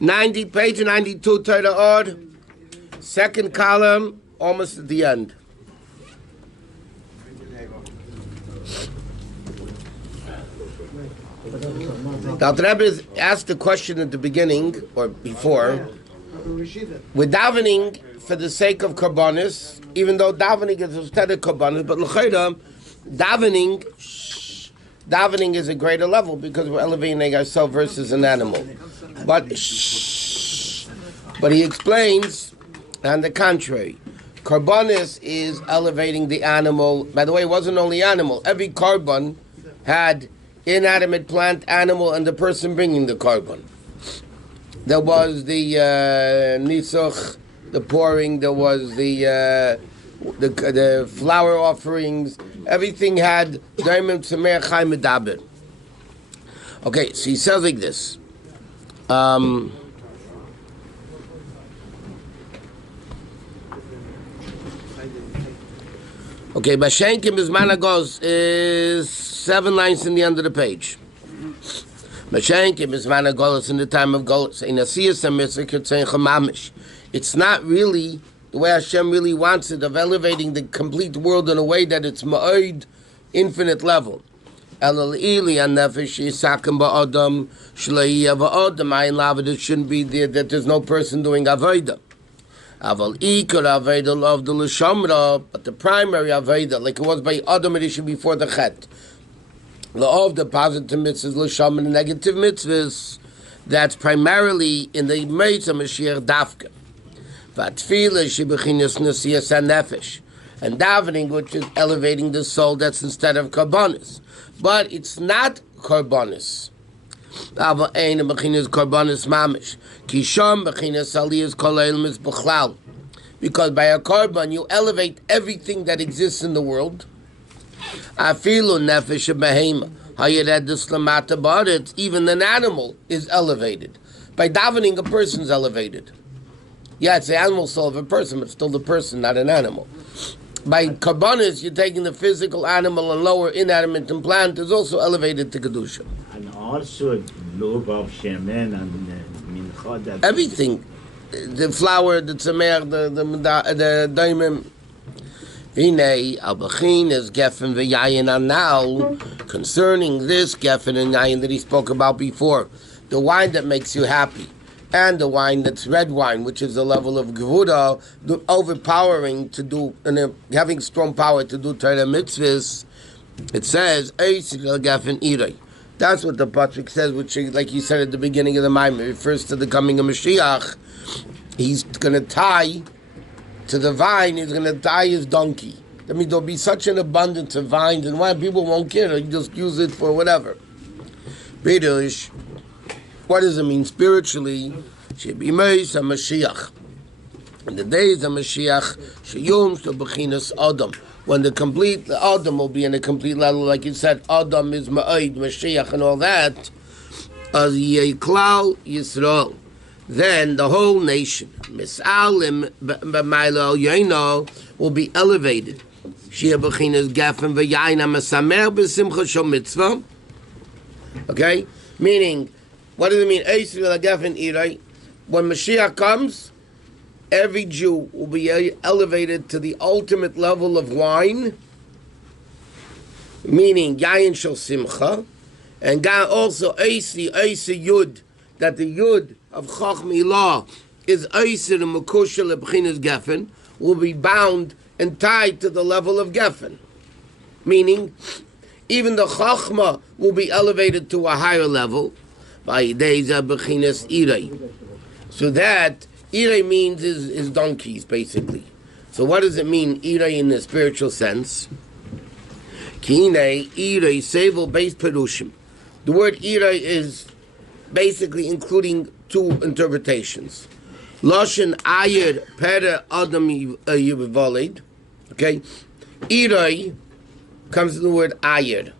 Page 92, Torah Or. Second column, almost at the end. Now, the Rabbi asked the question at the beginning, or before, we're davening for the sake of karbonis, even though davening is instead of karbonis, but l'chayra, davening is a greater level because we're elevating ourselves versus an animal. But he explains, on the contrary, karbonis is elevating the animal. By the way, it wasn't only animal. Every carbon had inanimate plant, animal, and the person bringing the carbon. There was the nisuch, the pouring. There was the flower offerings. Everything had daimim tzemer chai medaber. Okay, so he says like this. Okay, Bashenkim is Managos is 7 lines in the end of the page. Bashenkim is Managos in the time of Golos. It's not really the way Hashem really wants it, of elevating the complete world in a way that it's ma'od, infinite level. It shouldn't be there that there's no person doing avodah. But the primary avodah, like it was by Adam Rishon before the Chet, of the positive mitzvahs, l'sham, and the negative mitzvahs, that's primarily in the Meitza Mashiach Dafka. Vatfila shebechinas nesiyas hanefesh, and davening, which is elevating the soul, that's instead of karbonis. But it's not karbonis. Because by a carbon you elevate everything that exists in the world. Even an animal is elevated. By davening, a person is elevated. Yeah, it's the animal soul of a person, but still the person, not an animal. By karbonis, you're taking the physical animal and lower inanimate and plant is also elevated to kedusha. And also love of shemen and mincha. Everything, the flower, the tzemer, the daimim. Vinei albachin is geffen v'yayin now concerning this geffen and yayin that he spoke about before, the wine that makes you happy, and the wine that's red wine, which is the level of gevura, overpowering to do, and having strong power to do Torah mitzvahs. It says, that's what the Pasuk says, which, like you said at the beginning of the Maamarim, refers to the coming of Mashiach. He's going to tie to the vine, he's going to tie his donkey. I mean, there'll be such an abundance of vines, and why people won't care, you just use it for whatever. Bidush. What does it mean spiritually? Shebimeis HaMashiach. In the days of Mashiach, Sheyum Bechinas Adam. When the Adam will be in a complete level, like you said, Adam is Ma'id, Mashiach, and all that. As Yeklal Yisrael. Then the whole nation, Misalim B'Mayla Yaino, will be elevated. Shia Bechinas Gafen V'Yayin HaMasamer B'Simcha Shel Mitzvah. Okay? Meaning, what does it mean? When Mashiach comes, every Jew will be elevated to the ultimate level of wine, meaning Yayin Shel Simcha, and also Eisi Yud, that the Yud of Chacham Ilah is Eisi and Mekushel B'chinas Geffen, will be bound and tied to the level of Geffen. Meaning, even the Chachma will be elevated to a higher level. So that Irei means is donkeys, basically. So what does it mean, Irei, in the spiritual sense? Kine Irei Sevel based Perushim. The word Irei is basically including two interpretations. Loshen Ayer Pere Adam Yivalid. Okay? Irei comes from the word Ayer.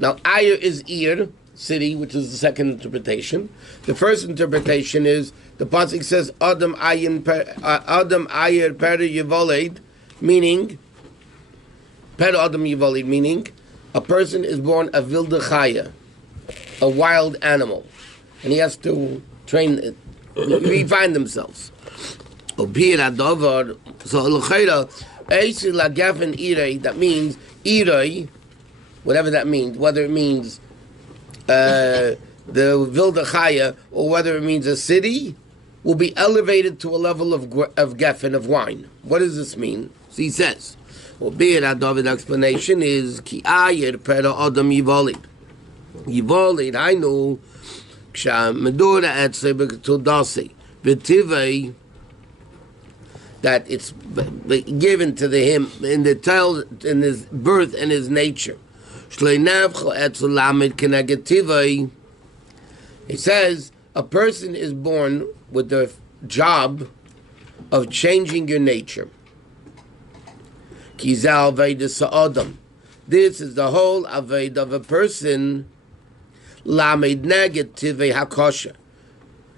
Now Ayer is Ir, city, which is the second interpretation. The first interpretation is the pasuk says Adam Ayer Pere Yivalid, meaning Pere Adam Yivalid, meaning a person is born a wilde chaya, a wild animal, and he has to train it refine themselves. So that means irei, whatever that means, whether it means the Vilda Chaya or whether it means a city, will be elevated to a level of geffen, of wine. What does this mean? So he says, the explanation is ki ayer pera adam yivolid. Yivolid, I know, kshamedura etzei b'todasi v'tivei, that it's given to him in his birth and his nature. He says a person is born with the job of changing your nature. This is the whole aved of a person,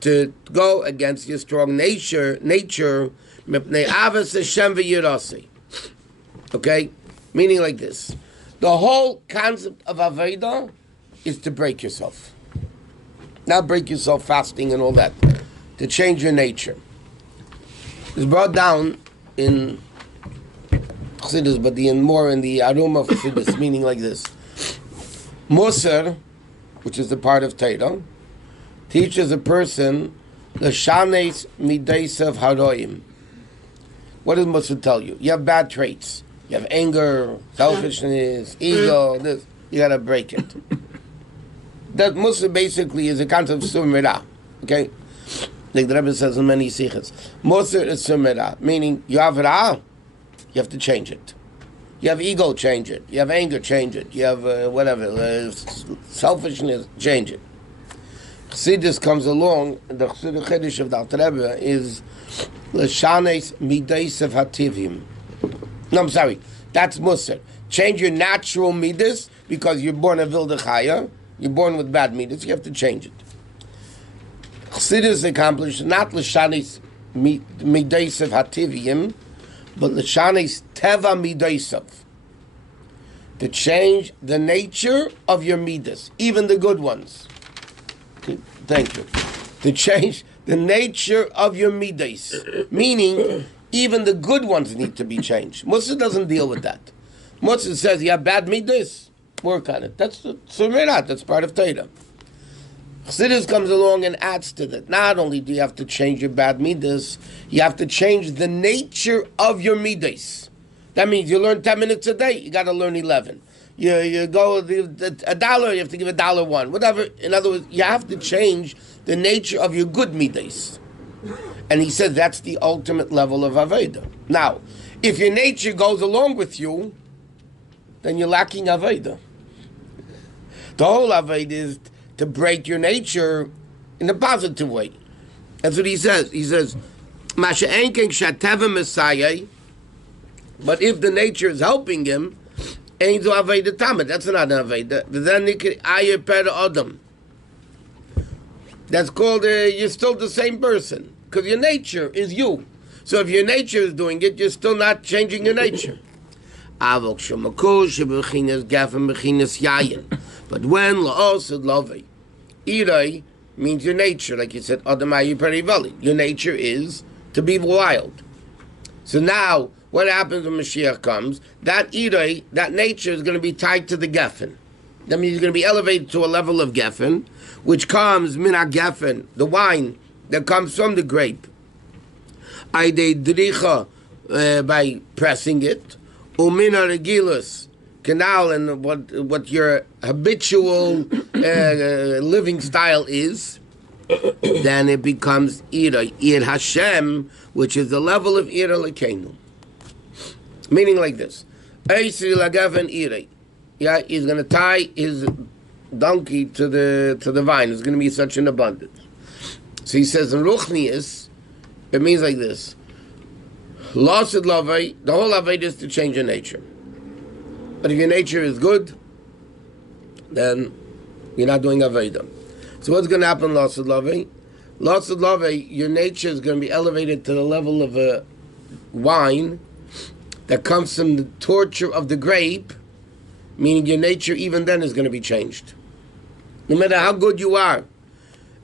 to go against your strong nature. Okay? Meaning like this. The whole concept of Aveda is to break yourself. Not break yourself fasting and all that. To change your nature. It's brought down in Chassidus, but more in the Arum of Chassidus, meaning like this. Moser, which is the part of Torah, teaches a person L'shanes mideisav haroim. What does Moser tell you? You have bad traits. You have anger, selfishness, ego, this. You got to break it. That Moser basically is a concept of sumera. Okay? Like the Rabbi says in many sikhs. Moser is sumera, meaning you have ra, you have to change it. You have ego, change it. You have anger, change it. You have selfishness, change it. Chassidus comes along, the Chassidus Chiddush of the Alter Rebbe is L'shanes mideisav hativim. No, I'm sorry. That's Musar. Change your natural midas because you're born a Vilda Chaya. You're born with bad midas. You have to change it. Chassidus accomplished not L'shanes mideisav hativim, but L'shanes teva mideisav. To change the nature of your midas, even the good ones. Thank you. To change the nature of your midas, meaning even the good ones need to be changed. Musa doesn't deal with that. Musa says you have bad midas, work on it. That's the sumerat. That's part of Torah. Chassidus comes along and adds to that. Not only do you have to change your bad midas, you have to change the nature of your midas. That means you learn 10 minutes a day. You got to learn 11. You go $1, you have to give $1.01. Whatever. In other words, you have to change the nature of your good midas. And he said that's the ultimate level of Aveda. Now, if your nature goes along with you, then you're lacking Aveda. The whole Aveda is to break your nature in a positive way. That's what he says. He says, Masha enken shateva Messiah, but if the nature is helping him, ain't to Aveda Tamid. That's not an Aveda. Then ayer per Adam. That's called, you're still the same person. Because your nature is you. So if your nature is doing it, you're still not changing your nature. But when la'osad lovei, irei means your nature, like you said, Adam ayer per Ivali. Your nature is to be wild. So now, what happens when Mashiach comes? That irei, that nature is going to be tied to the geffen. That means you're going to be elevated to a level of geffen, which comes min geffen, the wine that comes from the grape. Aidei dricha, by pressing it, umina regilus, canal, and what your habitual living style is. Then it becomes irei, ir Hashem, which is the level of ir Elokeinu. Meaning like this. Yeah, he's going to tie his donkey to the vine. It's going to be such an abundance. So he says in Ruchnius, it means like this. Lost Lavai, the whole Lavai is to change your nature. But if your nature is good, then you're not doing Aveda. So what's going to happen, Lost Lavai? Lost Lavai, your nature is going to be elevated to the level of a wine that comes from the torture of the grape, meaning your nature even then is going to be changed. No matter how good you are,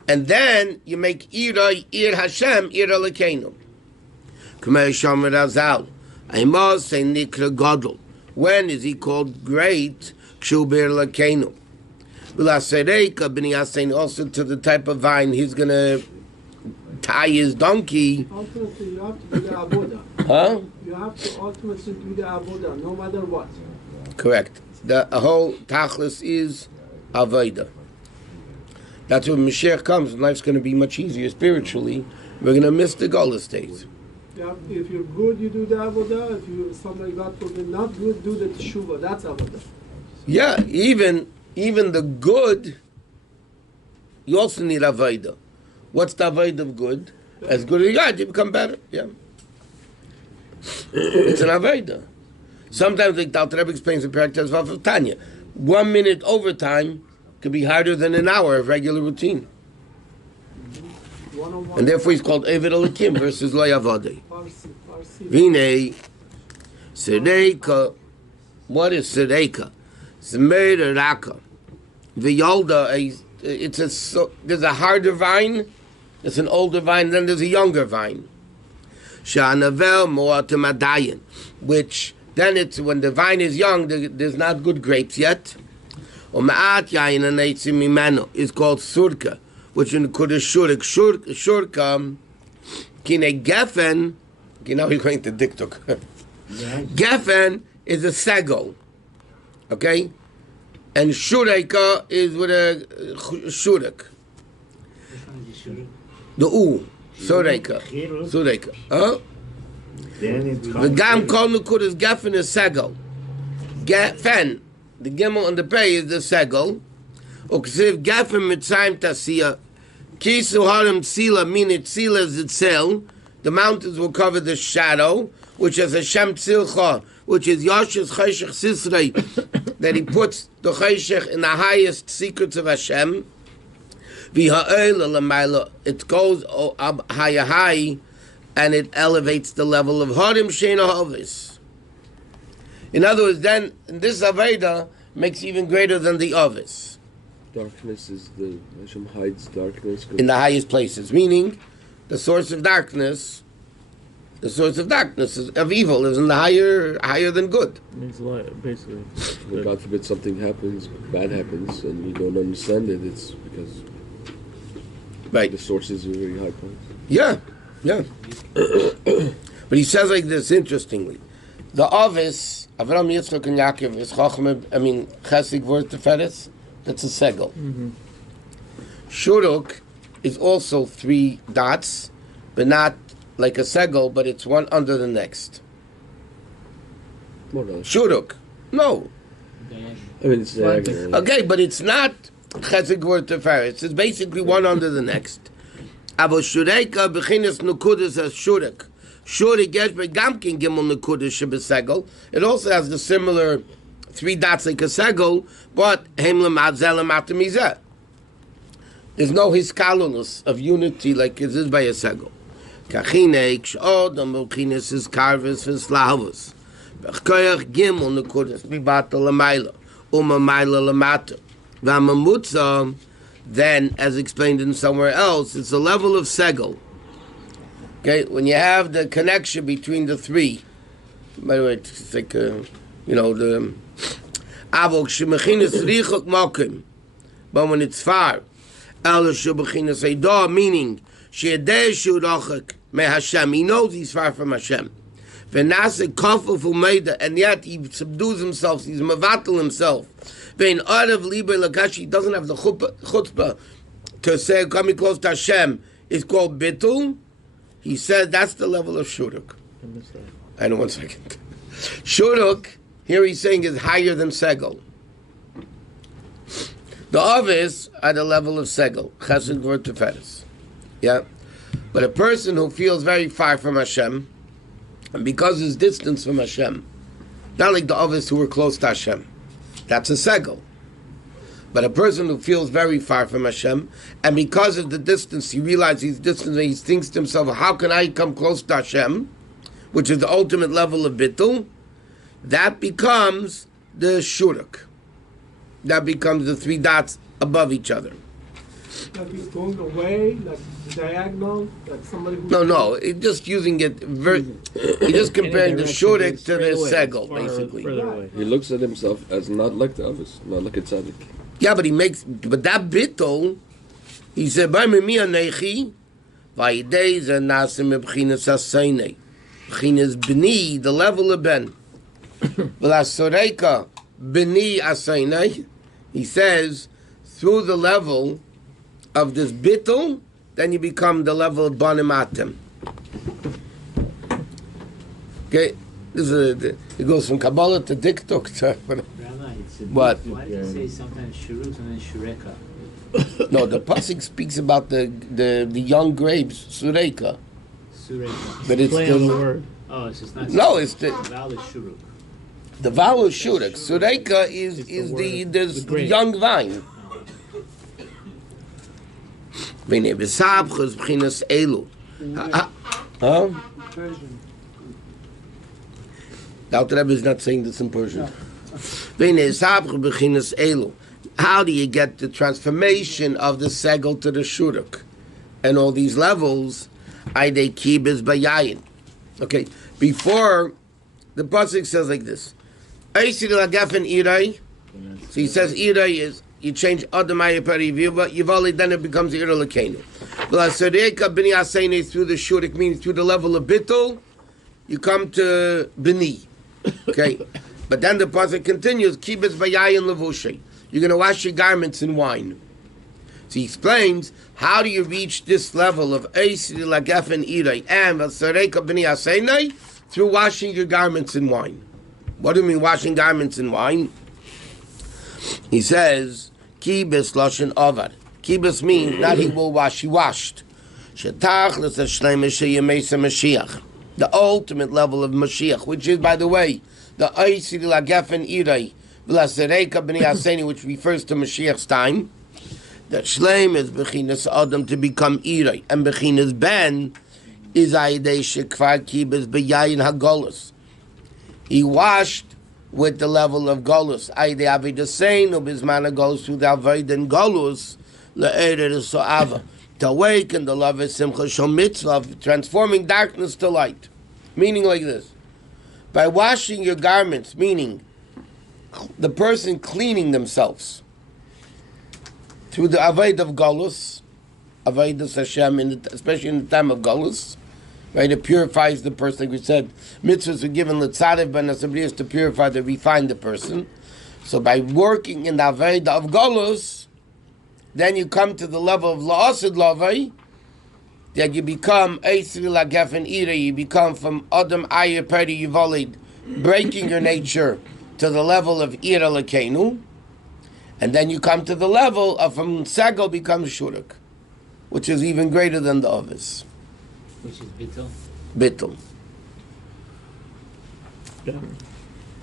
And then you make Ir Hashem, Ir Elokeinu. K'mei Shomer Azal. Amos say Nikra Gadol. When is he called great? Kshu Bir Elokeinu. V'lasereika b'ni yasein, also to the type of vine he's going to tie his donkey. Ultimately, you have to do the avoda. Huh? You have to ultimately do the avoda, no matter what. Correct. The whole tachlis is avoda. That's when Mashiach comes, and life's going to be much easier spiritually. We're going to miss the Golus days. If you're good, you do the avodah. If you're something God forbid not good, do the teshuva. That's avodah. Yeah, even the good, you also need avoda. What's the avoda of good? As good as you got, you become better. Yeah. It's an avoda. Sometimes, like the Alter Rebbe explains in Parashat Vav of Tanya, 1 minute overtime could be harder than an hour of regular routine. And therefore he's called Eved Elokim versus Lo Yavadei. Vine, Sedeika. What is Sedeika? Zmeir Raka. V'yolda, there's a harder vine, there's an older vine, then there's a younger vine. Sha'anavel Mo'atem Adayin, which then it's when the vine is young, there's not good grapes yet. Ma'at yayin aneitzim mimeno is called surka, which in Kurdish shurka, kine gefen. Okay, now he's going to diktuk. Gefen is a segol, okay, and shureka is with a shurek. The sureka, huh? The gam kol nukud is gefen is segol. Gefen. The gimel and the pay is the segel. Uksiv gafim mitzayim tasiya. Kisu harim tzila, meaning tzila is itzel. The mountains will cover the shadow, which is Hashem tzilcha, which is Yoshes chayshech sisrei, that he puts the chayshech in the highest secrets of Hashem. It goes up high, and it elevates the level of harim sheina havis. In other words, then this Aveda makes even greater than the Ovis. Darkness is Hashem hides darkness. In the highest places, meaning the source of darkness of evil is in the higher than good. It means light, basically. When God forbid something happens, bad happens, and you don't understand it, it's because the sources are very high points. Yeah. But he says like this, interestingly. The Ovis, Avram, Yitzchak, and Yaakov is Chacham, Chesed Gvur Teferes, that's a segel. Mm-hmm. Shuruk is also 3 dots, but not like a segel, but it's one under the next. Shuruk. No. I mean, it's diagonal. Okay, but it's not Chesed Gvur Teferes. It's basically one under the next. Abo Shureka, Bechinas Nukudas as Shurek. It also has the similar 3 dots like a segel, but there's no hiskalunus of unity like it is by a segel. Then, as explained in somewhere else, it's a level of segel. Okay, when you have the connection between the 3, by the way, it's like, the avok shemechinas richok mokim, but when it's far, el shemechinas eidah, meaning she'edeh shurachak me Hashem, he knows he's far from Hashem. V'nase kofel fumeida, and yet he subdues himself, he's mavatal himself. Vein arav liber lakash, he doesn't have the chutzpah to say coming close to Hashem is called bitul. He said that's the level of shuruk. I know, 1 second. Shuruk, here he's saying, is higher than segel. The others are the level of segel, chesed gvur teferes. Yeah? But a person who feels very far from Hashem, and because his distance from Hashem, not like the others who were close to Hashem, that's a segel. But a person who feels very far from Hashem, and because of the distance, he realizes he's distant, and he thinks to himself, how can I come close to Hashem, which is the ultimate level of bittul, that becomes the shuruk. That becomes the 3 dots above each other. Like he's going away, like diagonal, like somebody who... No, it's just using it he's just comparing the shurik to the segel, basically. He looks at himself as not like the others, not like a tzaddik. Yeah, but that bittul, he said, "By me anechi, vayidei ze nasim b'chinas aseinei, b'chinas b'ni, the level of ben, v'lasoreka b'ni aseinei." He says, through the level of this bittul, then you become the level of banim atem. Okay, this is it goes from Kabbalah to Diktuk to what? Why did you say sometimes shuruk and then shureka? No, the pasuk speaks about the young grapes, sureka. Sureka. But it's Play on the word. Oh, it's just not. No, it's the vowel is shuruk. the vowel is shurek. Sureka is the young vine. V'nei b'sabchus b'chinas elu. Huh? Persian. The Alter Rebbe is not saying this in Persian. V'nei b'sabchus b'chinas elu. How do you get the transformation of the segel to the shurek? And all these levels, Aidei kibes bayayin. Okay, before, the pasuk says like this. Eisir lagafen irai. So he says irai is, you change Adamaya Pariviva, Yivali, then it becomes Ira Lakenu. V'lasereka b'ni asene through the shurek, meaning through the level of bittul, you come to b'ni. Okay? But then the pasuk continues, Kibes bayayin levushay. You're going to wash your garments in wine. So he explains, how do you reach this level of Eisir lagafen irai and V'lasereka b'ni asene? Through washing your garments in wine. What do you mean washing garments in wine? He says, Kibes loshen avar. Kibes means not he will wash, he washed. Shetachlis hashleimish sheyemesa Mashiach. The ultimate level of Mashiach, which is, by the way, the Eisir lagafen irai v'lasereka b'nei aseni, which refers to Mashiach's time. That shleim is bechinas adam to become irai, and bechinas ben is aidei shekvar kibes b'yayin hagolus. He washed with the level of golus. Aidei avidasein ubizmana goes through the avoid and golus le'erer so'ava, to awaken the love of simcha shom mitzvah, of transforming darkness to light. Meaning like this: by washing your garments, meaning the person cleaning themselves through the avoid of golus, avodas Hashem, especially in the time of golus. Right, it purifies the person. Like we said, mitzvahs are given l'tzarev ben asabriyas to purify, to refine the person. So by working in the aveda of golus, then you come to the level of la'asid lavai, that you become eisri lagafen ira, you become from adam ayah peri yivalid, breaking your nature to the level of ira lakenu, and then you come to the level of from segel becomes shurek, which is even greater than the others. Which is bittul. Bittul.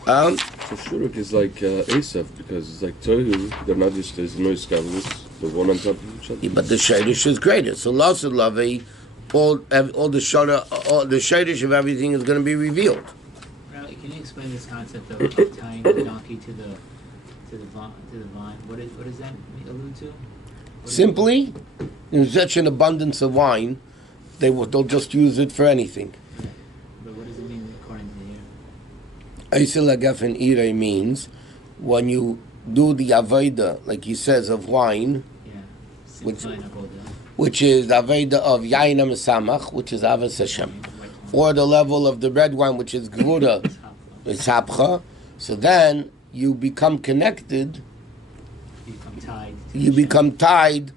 So shurek is like Asaph, because it's like Tohu, they're not just, there's no escablus, the one on top of each other. Yeah, but the shadish is greater. So Lasud Lavei, all the shadish of everything is going to be revealed. Rabbi, can you explain this concept of tying the donkey to the vine? What does that allude to? Simply, there's such an abundance of wine, they'll just use it for anything. But what does it mean according to here? Eisel Agafen Ire means when you do the Aveda, like he says, of wine, which is the Aveda of Yain HaMesamach, which is Avos Hashem, or the level of the red wine, which is Gvura, it's Hapcha, so then you become connected, you become tied,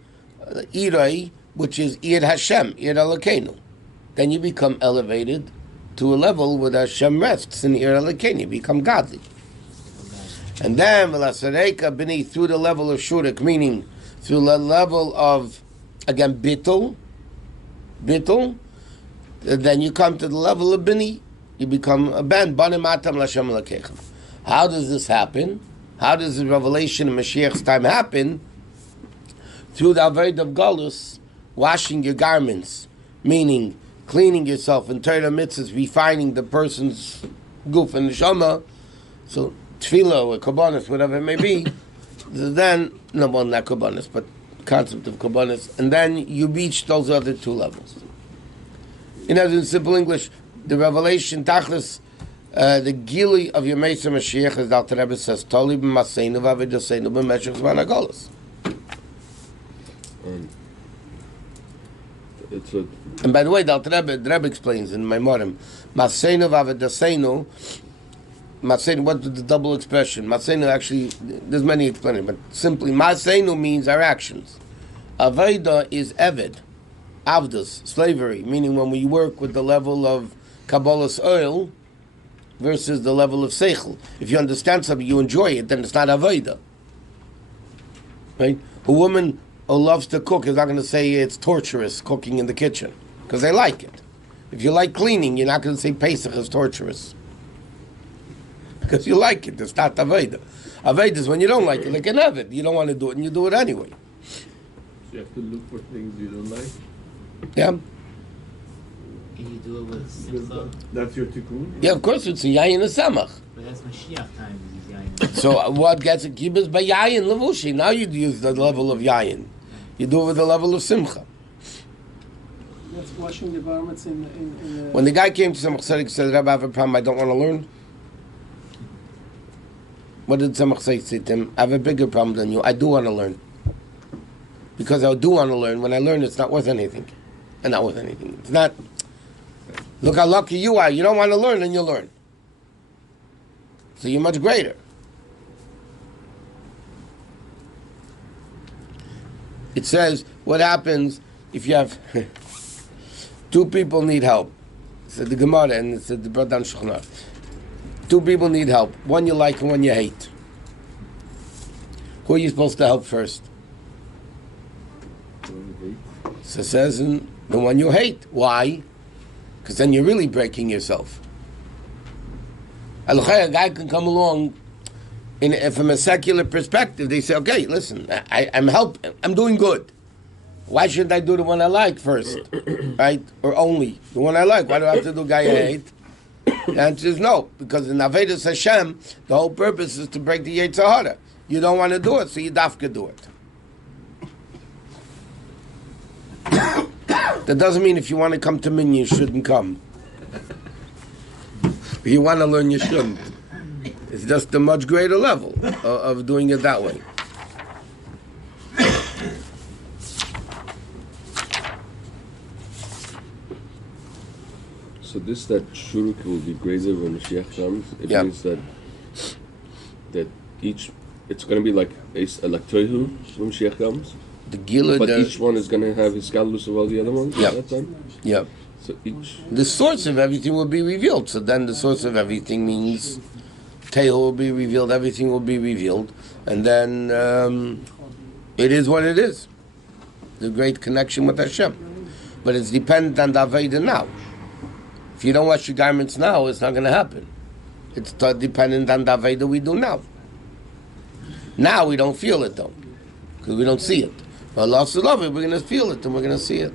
Irei, which is Ir Hashem, Ir Elokeinu. Then you become elevated to a level where Hashem rests in Ir Elokeinu. You become godly. And then, V'lasareka b'ni, through the level of Shurek, meaning through the level of, again, Bittul, then you come to the level of B'ni. You become a Ben, Banim Atam L'Hashem Elokechem. How does this happen? How does the revelation of Mashiach's time happen? Through the Aved of Galus, washing your garments, meaning cleaning yourself, and Torah mitzvahs, refining the person's guf and neshama, so tefillah or kabbanis, whatever it may be, then, no, well, not kabbanis, but concept of Kabbalah, and then you reach those other two levels. In simple English, the revelation, Tachlis, the Gili of your Mesa Mashiach, as Dr. Rebbe says, Toli b'maseinu v'avidoseinu b'meshech zman hagolos. And by the way, the Rebbe explains in Maamarim, Maseinu v'avidoseinu, Maseinu, what's the double expression? Maseinu, actually, there's many explanations, but simply, Maseinu means our actions. Aveda is Eved, Avdus, slavery, meaning when we work with the level of Kabbalah's oil versus the level of Seichel. If you understand something, you enjoy it, then it's not Aveda. Right? A woman who loves to cook is not going to say it's torturous cooking in the kitchen, because they like it. If you like cleaning, you're not going to say Pesach is torturous, because you like it. It's not Aveda. Aveda is when you don't like it, like an Eved. You don't want to do it, and you do it anyway. So you have to look for things you don't like? Yeah. Can you do it with simcha? That's your tikkun? Yeah, of course, it's a yayin and samach. But that's Mashiach time. Is yayin. So what gets it? Kibbutz by yayin levushi. Now you use the level of yayin. You do it with the level of simcha. That's washing the garments in When the guy came to Tzemach Tzedek, said, Rabbi, I have a problem, I don't want to learn. What did Tzemach Tzedek say to him? I have a bigger problem than you. I do want to learn. Because I do want to learn. When I learn, it's not worth anything. And not worth anything. It's not, look how lucky you are. You don't want to learn, and you learn. So you're much greater. It says, what happens if you have two people need help? It said the Gemara, and it said the Brother Shneur. Two people need help. One you like and one you hate. Who are you supposed to help first? So it says, the one you hate. Why? Because then you're really breaking yourself. A guy can come along, from a secular perspective, they say, okay, listen, I'm doing good. Why shouldn't I do the one I like first? Right? Or only the one I like. Why do I have to do the guy I hate? The answer is no, because in Avedis Hashem, the whole purpose is to break the Yetzer Hara. You don't want to do it, so you dafka do it. That doesn't mean if you want to come to Minyan, you shouldn't come. If you want to learn, you shouldn't. It's just a much greater level of doing it that way. So this, that shuruk will be greater when Mashiach comes, it means that each, it's going to be like Tohu when Mashiach comes? The Gila, but each one is going to have his galus of all the other ones at that time? Yeah. So each... The source of everything will be revealed. So then the source of everything means Teil will be revealed, everything will be revealed. And then it is what it is. The great connection with Hashem. But it's dependent on the Aveda now. If you don't wash your garments now, it's not going to happen. It's dependent on the Aveda we do now. Now we don't feel it though, because we don't see it. But Allah love it, we're going to feel it and we're going to see it.